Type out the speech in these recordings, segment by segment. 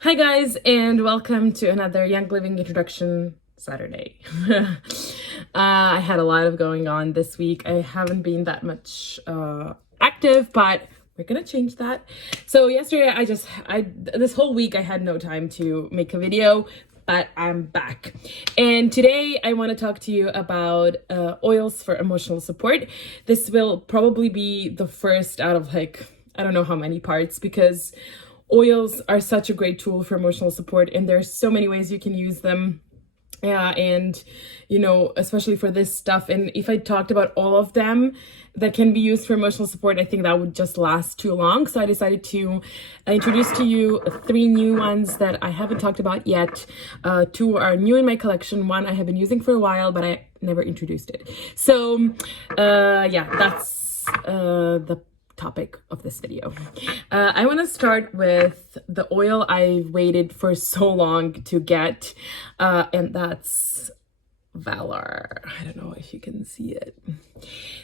Hi guys, and welcome to another Young Living Introduction Saturday. I had a lot of going on this week. I haven't been that much active, but we're gonna change that. So yesterday this whole week I had no time to make a video, but I'm back. And today I want to talk to you about oils for emotional support. This will probably be the first out of I don't know how many parts, because oils are such a great tool for emotional support, and there's so many ways you can use them. Yeah, and especially for this stuff. And if I talked about all of them that can be used for emotional support, I think that would just last too long. So I decided to introduce to you 3 new ones that I haven't talked about yet. 2 are new in my collection. 1 I have been using for a while, but I never introduced it. So yeah, that's the topic of this video. I want to start with the oil I waited for so long to get, and that's Valor. I don't know if you can see it.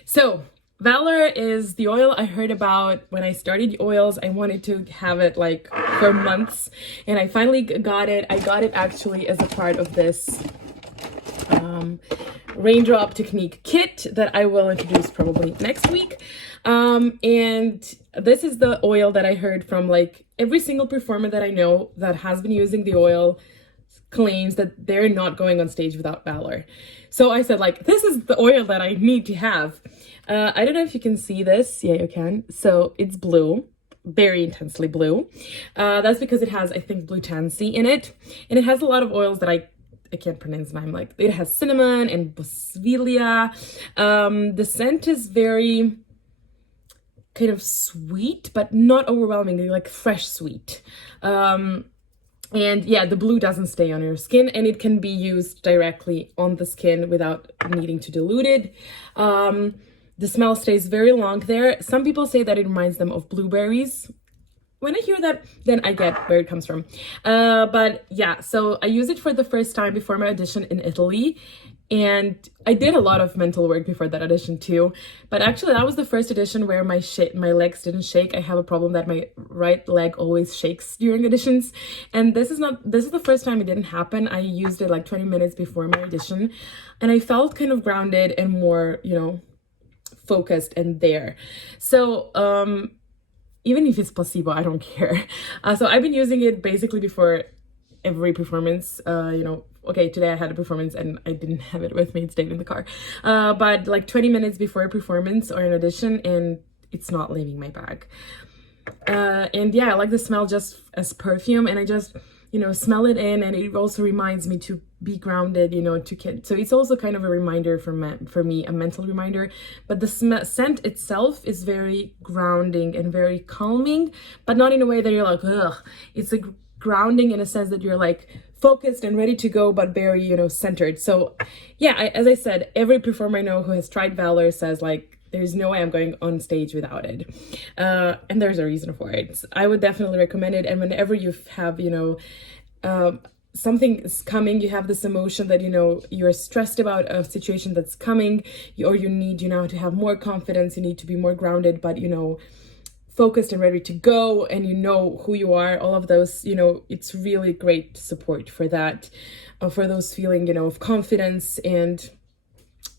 So Valor is the oil I heard about when I started oils. I wanted to have it for months, and I finally got it. I got it actually as a part of this raindrop technique kit that I will introduce probably next week. And this is the oil that I heard from every single performer that I know that has been using the oil claims that they're not going on stage without Valor. So I said, this is the oil that I need to have. I don't know if you can see this. Yeah, you can. So it's blue, very intensely blue. That's because it has, I think, blue tansy in it. And it has a lot of oils that I can't pronounce them. It has cinnamon and boswellia. The scent is very kind of sweet, but not overwhelmingly, fresh sweet. And yeah, the blue doesn't stay on your skin, and it can be used directly on the skin without needing to dilute it. The smell stays very long there. Some people say that it reminds them of blueberries. When I hear that, then I get where it comes from. But yeah, so I used it for the first time before my audition in Italy. And I did a lot of mental work before that audition too. But actually, that was the first audition where my legs didn't shake. I have a problem that my right leg always shakes during auditions. And this is the first time it didn't happen. I used it 20 minutes before my audition. And I felt kind of grounded and more, focused and there. So, even if it's placebo, I don't care. So I've been using it basically before every performance. Okay, today I had a performance and I didn't have it with me. It stayed in the car. But 20 minutes before a performance or an audition, and it's not leaving my bag. And yeah, I like the smell just as perfume, and I just, smell it in, and it also reminds me to be grounded, so it's also kind of a reminder for me, a mental reminder. But the scent itself is very grounding and very calming, but not in a way that you're ugh. It's a grounding in a sense that you're focused and ready to go, but very, centered. So yeah, as I said, every performer I know who has tried Valor says there's no way I'm going on stage without it. And there's a reason for it. I would definitely recommend it. And whenever you have, something is coming, you have this emotion that, you're stressed about a situation that's coming, or you need, to have more confidence, you need to be more grounded, but, focused and ready to go, and who you are, all of those, it's really great support for that, for those feeling, of confidence and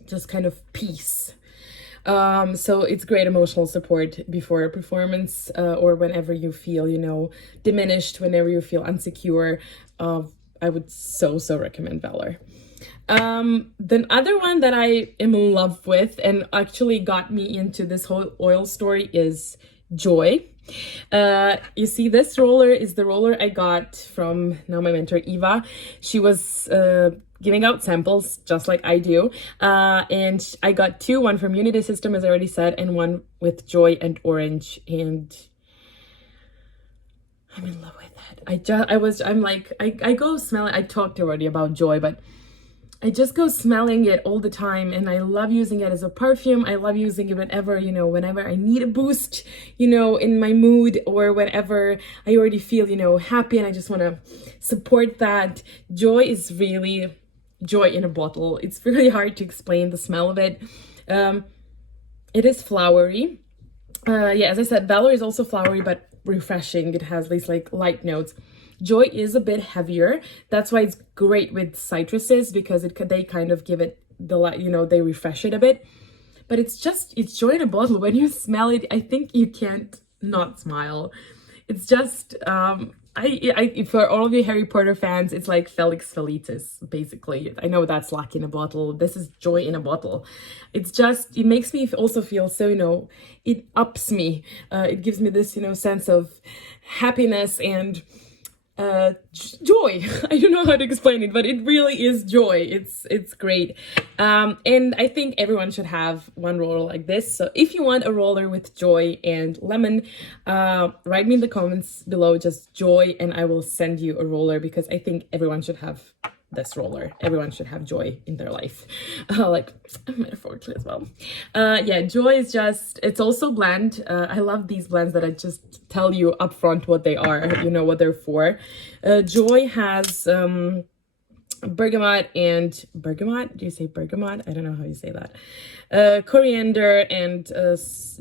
just kind of peace. So it's great emotional support before a performance, or whenever you feel, diminished, whenever you feel insecure. I would so recommend Valor. The other one that I am in love with and actually got me into this whole oil story is Joy. You see, this roller is the roller I got from my mentor Eva. She was giving out samples just like I do, and I got 2, one from Unity System, as I already said, and one with Joy and Orange, and I'm in love with it. I go smelling. I talked already about Joy, but I just go smelling it all the time, and I love using it as a perfume. I love using it whenever I need a boost, in my mood, or whenever I already feel, happy and I just want to support that. Joy is really joy in a bottle. It's really hard to explain the smell of it. It is flowery. Yeah, as I said, Valor is also flowery, but refreshing. It has these light notes. Joy is a bit heavier. That's why it's great with citruses, because they kind of give it the light, you know, they refresh it a bit. But it's joy in a bottle. When you smell it, I think you can't not smile. It's just for all of you Harry Potter fans, it's like Felix Felicis, basically. I know that's luck in a bottle. This is joy in a bottle. It's just, it makes me also feel so, you know, it ups me. It gives me this, you know, sense of happiness and joy. I don't know how to explain it, but it really is joy. It's great. And I think everyone should have one roller like this. So if you want a roller with joy and lemon, write me in the comments below just joy, and I will send you a roller, because I think everyone should have this roller. Everyone should have joy in their life, like metaphorically as well. Yeah, joy is just, it's also blend. I love these blends that I just tell you up front what they are, you know what they're for. Joy has bergamot, do you say bergamot? I don't know how you say that. Coriander and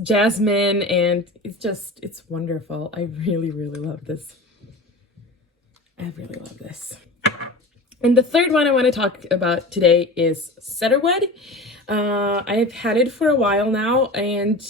jasmine, and it's wonderful. I really love this. I really love this. And the third one I want to talk about today is cedarwood. I've had it for a while now, and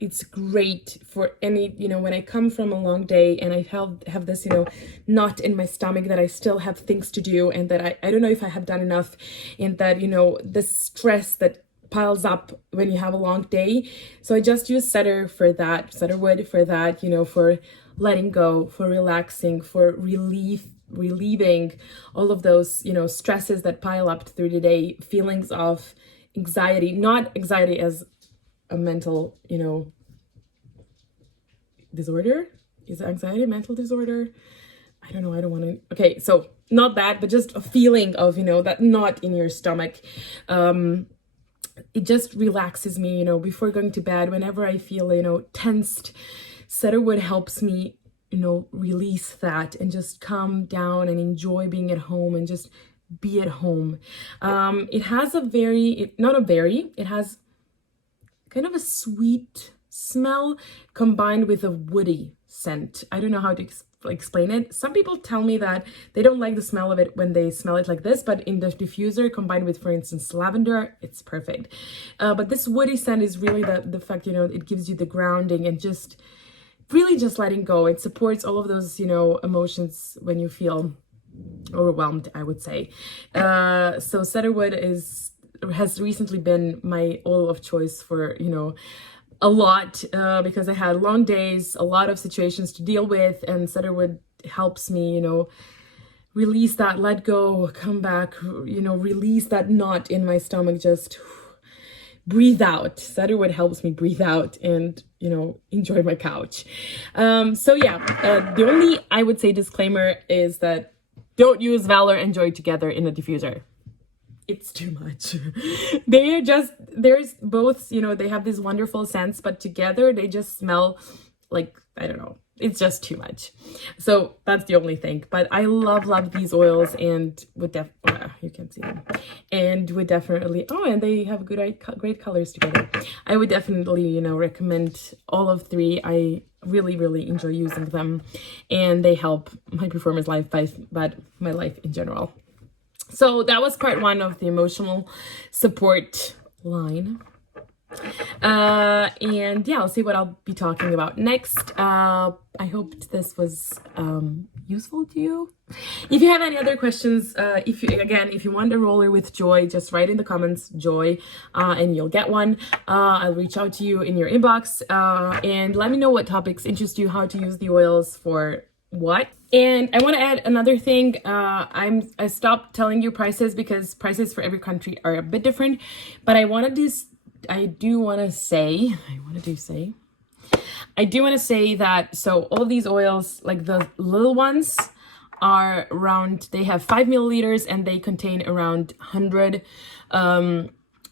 it's great for any, you know, when I come from a long day and I have this, you know, knot in my stomach that I still have things to do, and that I don't know if I have done enough, and that, you know, the stress that piles up when you have a long day. So I just use cedarwood for that, you know, for letting go, for relaxing, for relieving all of those, you know, stresses that pile up through the day, feelings of anxiety, not anxiety as a mental, you know, disorder. Is anxiety a mental disorder? I don't know. I don't want to. Okay, so not that, but just a feeling of, you know, that knot in your stomach. It just relaxes me, you know, before going to bed. Whenever I feel, you know, tensed, cedarwood helps me, you know, release that and just calm down and enjoy being at home and just be at home. It has it has kind of a sweet smell combined with a woody scent. I don't know how to explain it. Some people tell me that they don't like the smell of it when they smell it like this, but in the diffuser combined with, for instance, lavender, it's perfect. But this woody scent is really the fact, you know, it gives you the grounding and just really just letting go. It supports all of those, you know, emotions when you feel overwhelmed, I would say. So cedarwood has recently been my oil of choice for, you know, a lot, because I had long days, a lot of situations to deal with, and cedarwood helps me, you know, release that, let go, come back, you know, release that knot in my stomach, just breathe out. Cedarwood helps me breathe out and, you know, enjoy my couch. So yeah, the only, I would say, disclaimer is that don't use Valor and Joy together in a diffuser. It's too much. There's both, you know, they have this wonderful scents, but together they just smell like, I don't know, it's just too much. So that's the only thing. But I love these oils, and would you can see them, and would definitely, and they have great colors together. I would definitely, you know, recommend all of three. I really enjoy using them, and they help my performance life, but my life in general. So that was part one of the emotional support line. And yeah, I'll see what I'll be talking about next. I hope this was useful to you. If you have any other questions, if you want a roller with Joy, just write in the comments Joy, and you'll get one. I'll reach out to you in your inbox, and let me know what topics interest you, how to use the oils for what. And I want to add another thing. I stopped telling you prices because prices for every country are a bit different, but I do want to say that, so all of these oils, like the little ones, are around, they have 5 milliliters and they contain around 100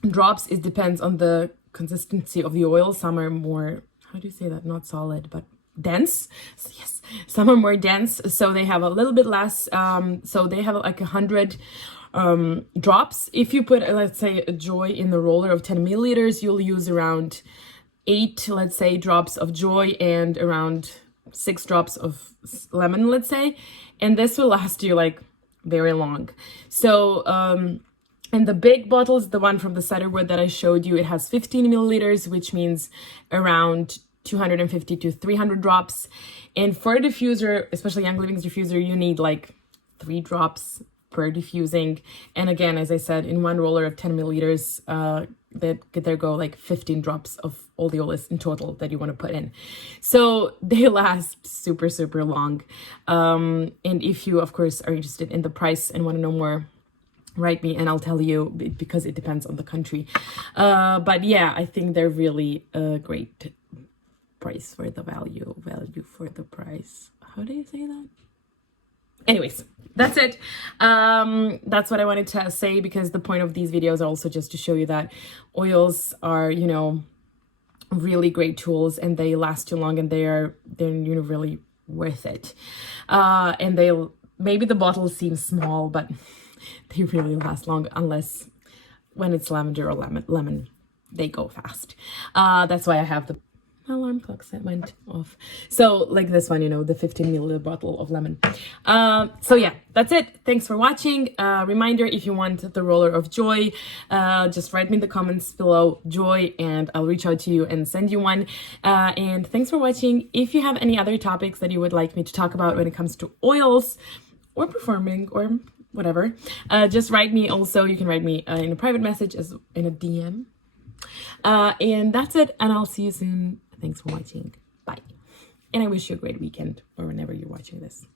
drops. It depends on the consistency of the oil. Some are more, how do you say that? Not solid, but dense. Yes, some are more dense, so they have a little bit less. So they have like 100 drops. If you put, let's say, a Joy in the roller of 10 milliliters, you'll use around 8, let's say, drops of Joy and around 6 drops of lemon, let's say, and this will last you like very long. So and the big bottles, the one from the cedarwood that I showed you, it has 15 milliliters, which means around 250 to 300 drops. And for a diffuser, especially Young Living's diffuser, you need like 3 drops per diffusing. And again, as I said, in one roller of 10 milliliters, there go like 15 drops of oleolis in total that you want to put in. So they last super, super long. And if you, of course, are interested in the price and want to know more, write me and I'll tell you, because it depends on the country. But yeah, I think they're really a great price for the value for the price. How do you say that? Anyways, that's it. That's what I wanted to say, because the point of these videos are also just to show you that oils are, you know, really great tools, and they last too long, and they're you know, really worth it. And maybe the bottles seem small, but they really last long, unless when it's lavender or lemon, they go fast. That's why I have the alarm clock that went off. So like this one, you know, the 15 milliliter bottle of lemon. So yeah, that's it. Thanks for watching. Reminder, if you want the roller of joy, just write me in the comments below joy, and I'll reach out to you and send you one. And thanks for watching. If you have any other topics that you would like me to talk about when it comes to oils or performing or whatever, just write me. Also, you can write me in a private message, as in a DM. And that's it, and I'll see you soon. Thanks for watching. Bye. And I wish you a great weekend, or whenever you're watching this.